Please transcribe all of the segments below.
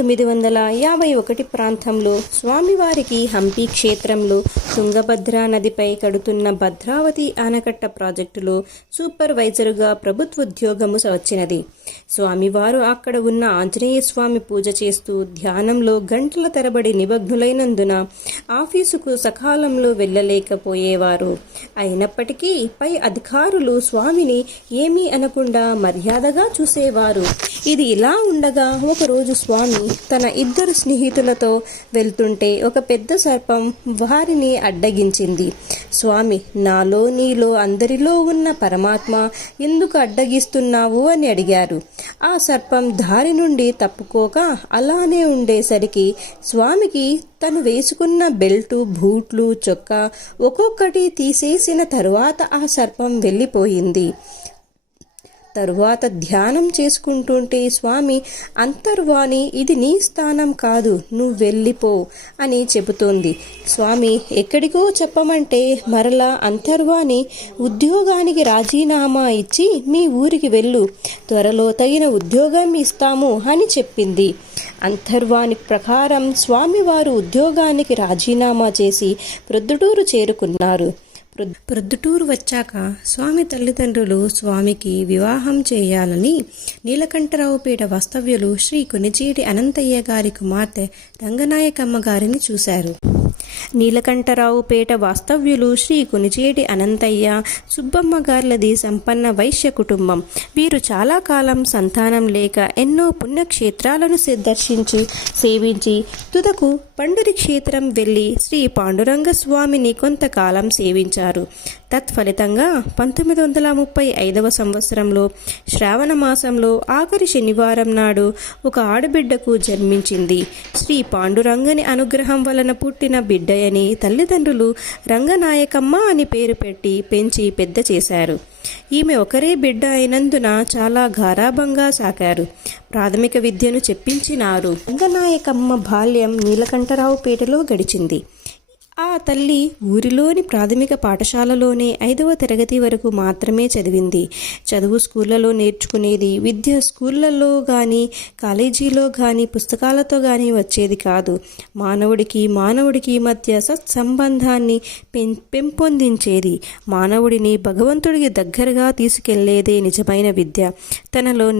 1951 ప్రాంతంలో స్వామివారికి హంపి క్షేత్రంలో తుంగభద్రా నదిపై కడుతున్న భద్రావతి ఆనకట్ట ప్రాజెక్టులో సూపర్వైజరుగా ప్రభుత్వోద్యోగము వచ్చినది. స్వామివారు అక్కడ ఉన్న ఆంజనేయ స్వామి పూజ చేస్తూ ధ్యానంలో గంటల తరబడి నిమగ్నులైనందున ఆఫీసుకు సకాలంలో వెళ్ళలేకపోయేవారు. అయినప్పటికీ పై అధికారులు స్వామిని ఏమీ అనకుండా మర్యాదగా చూసేవారు. ఇది ఇలా ఉండగా ఒకరోజు స్వామి తన ఇద్దరు స్నేహితులతో వెళ్తుంటే ఒక పెద్ద సర్పం వారిని అడ్డగించింది. స్వామి, నాలో నీలో అందరిలో ఉన్న పరమాత్మ ఎందుకు అడ్డగిస్తున్నావు అని అడిగారు. ఆ సర్పం దారి నుండి తప్పుకోక అలానే ఉండేసరికి స్వామికి తను వేసుకున్న బెల్టు, బూట్లు, చొక్కా ఒక్కొక్కటి తీసేసిన తరువాత ఆ సర్పం వెళ్ళిపోయింది. తరువాత ధ్యానం చేసుకుంటుంటే స్వామి అంతర్వాణి, ఇది నీ స్థానం కాదు, నువ్వు వెళ్ళిపో అని చెబుతోంది. స్వామి ఎక్కడికో చెప్పమంటే మరలా అంతర్వాణి, ఉద్యోగానికి రాజీనామా ఇచ్చి మీ ఊరికి వెళ్ళు, త్వరలో తగిన ఉద్యోగం ఇస్తాము అని చెప్పింది. అంతర్వాణి ప్రకారం స్వామివారు ఉద్యోగానికి రాజీనామా చేసి ప్రొద్దుటూరు చేరుకున్నారు. ప్రొద్దుటూరు వచ్చాక స్వామి తల్లిదండ్రులు స్వామికి వివాహం చేయాలని నీలకంఠరావుపేట వాస్తవ్యులు శ్రీ కొనిజేటి అనంతయ్య గారి కుమార్తె రంగనాయకమ్మ గారిని చూశారు. నీలకంఠరావుపేట వాస్తవ్యులు శ్రీ కొనిజేటి అనంతయ్య, సుబ్బమ్మ గార్లది సంపన్న వైశ్య కుటుంబం. వీరు చాలా కాలం సంతానం లేక ఎన్నో పుణ్యక్షేత్రాలను దర్శించి సేవించి తుదకు పండరి క్షేత్రం వెళ్ళి శ్రీ పాండురంగ స్వామిని కొంతకాలం సేవించారు. తత్ఫలితంగా 1935 సంవత్సరంలో శ్రావణ మాసంలో ఆఖరి శనివారం నాడు ఒక ఆడబిడ్డకు జన్మించింది. శ్రీ పాండురంగని అనుగ్రహం వలన పుట్టిన బిడ్డయని తల్లిదండ్రులు రంగనాయకమ్మ అని పేరు పెట్టి పెంచి పెద్ద చేశారు. ఈమె ఒకరే బిడ్డ అయినందున చాలా గారాబంగా సాకారు. ప్రాథమిక విద్యను చెప్పించినారు. రంగనాయకమ్మ బాల్యం నీలకంఠరావుపేటలో గడిచింది. ఆ తల్లి ఊరిలోని ప్రాథమిక పాఠశాలలోనే 5వ తరగతి వరకు మాత్రమే చదివింది. చదువు స్కూళ్ళలో నేర్చుకునేది. విద్య స్కూళ్ళల్లో కానీ కాలేజీలో కానీ పుస్తకాలతో కానీ వచ్చేది కాదు. మానవుడికి మధ్య సత్సంబంధాన్ని పెంపొందించేది. మానవుడిని భగవంతుడికి దగ్గరగా తీసుకెళ్లేదే నిజమైన విద్య. తనలో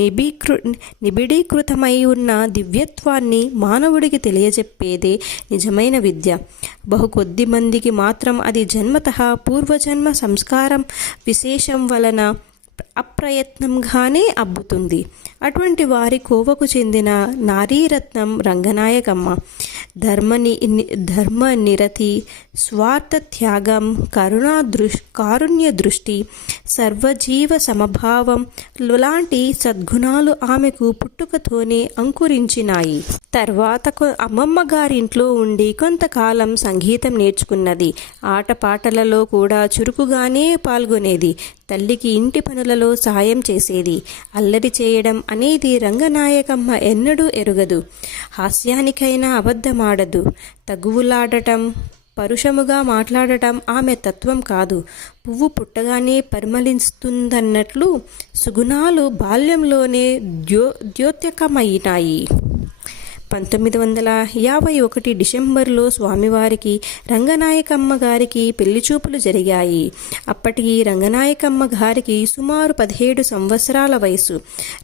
నిబిడీకృతమై ఉన్న దివ్యత్వాన్ని మానవుడికి తెలియజెప్పేదే నిజమైన విద్య. కొద్ది మందికి మాత్రం అది జన్మతః పూర్వజన్మ సంస్కారం విశేషం వలన అప్రయత్నంగానే అబ్బుతుంది. అటువంటి వారి కోవకు చెందిన నారీరత్నం రంగనాయకమ్మ. ధర్మనిరతి, స్వార్థ త్యాగం, కారుణ్య దృష్టి, సర్వజీవ సమభావం లాంటి సద్గుణాలు ఆమెకు పుట్టుకతోనే అంకురించినాయి. తర్వాత అమ్మమ్మ గారింట్లో ఉండి కొంతకాలం సంగీతం నేర్చుకున్నది. ఆటపాటలలో కూడా చురుకుగానే పాల్గొనేది. తల్లికి ఇంటి పనులలో సాయం చేసేది. అల్లరి చేయడం అనేది రంగనాయకమ్మ ఎన్నడూ ఎరుగదు. హాస్యానికైనా అబద్ధమాడదు. తగువులాడటం, పరుషముగా మాట్లాడటం ఆమె తత్వం కాదు. పువ్వు పుట్టగానే పరిమళిస్తుందన్నట్లు సుగుణాలు బాల్యంలోనే ద్యోతకమైనాయి. 1951 డిసెంబర్లో స్వామివారికి రంగనాయకమ్మ గారికి పెళ్లిచూపులు జరిగాయి. అప్పటికి రంగనాయకమ్మ గారికి సుమారు 17 సంవత్సరాల వయసు.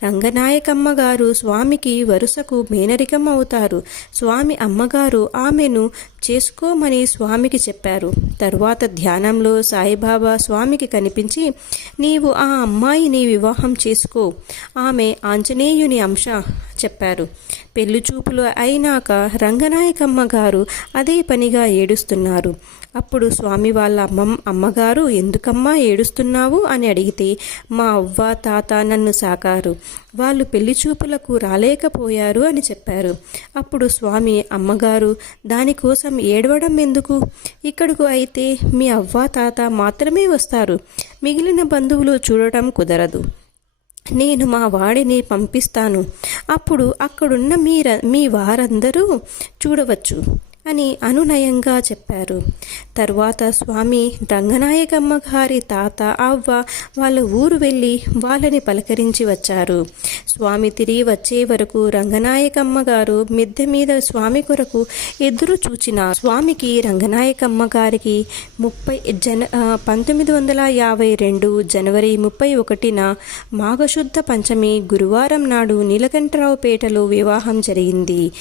రంగనాయకమ్మ గారు స్వామికి వరుసకు మేనరికం అవుతారు. స్వామి అమ్మగారు ఆమెను చేసుకోమని స్వామికి చెప్పారు. తరువాత ధ్యానంలో సాయిబాబా స్వామికి కనిపించి, నీవు ఆ అమ్మాయిని వివాహం చేసుకో, ఆమె ఆంజనేయుని అంశ చెప్పారు. పెళ్లి చూపులు అయినాక రంగనాయకమ్మ గారు అదే పనిగా ఏడుస్తున్నారు. అప్పుడు స్వామి వాళ్ళ అమ్మగారు, ఎందుకమ్మా ఏడుస్తున్నావు అని అడిగితే, మా అవ్వ తాత నన్ను సాకారు, వాళ్ళు పెళ్లి చూపులకు రాలేకపోయారు అని చెప్పారు. అప్పుడు స్వామి అమ్మగారు, దానికోసం ఏడవడం ఎందుకు? ఇక్కడకు అయితే మీ అవ్వ తాత మాత్రమే వస్తారు, మిగిలిన బంధువులు చూడటం కుదరదు. నేను మా వాడిని పంపిస్తాను, అప్పుడు అక్కడున్న మీ వారందరూ చూడవచ్చు. అని అనునయంగా చెప్పారు. తరువాత స్వామి రంగనాయకమ్మ గారి తాత అవ్వ వాళ్ళ ఊరు వెళ్ళి వాళ్ళని పలకరించి వచ్చారు. స్వామి తిరిగి వచ్చే వరకు రంగనాయకమ్మ గారు మిద్దె మీద స్వామి కొరకు ఎదురు చూచిన స్వామికి రంగనాయకమ్మ గారికి 1952 జనవరి 31న మాఘశుద్ధ పంచమి గురువారం నాడు నీలకంఠరావుపేటలో వివాహం జరిగింది.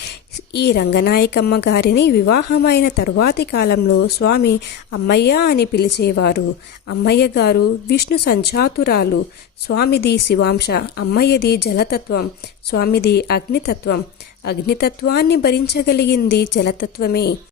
ఈ రంగనాయకమ్మ గారిని వివాహమైన తరువాతి కాలంలో స్వామి అమ్మయ్య అని పిలిచేవారు. అమ్మయ్య గారు విష్ణు సంజాతురాలు. స్వామిది శివాంశ, అమ్మయ్యది జలతత్వం, స్వామిది అగ్నితత్వం. అగ్నితత్వాన్ని భరించగలిగింది జలతత్వమే.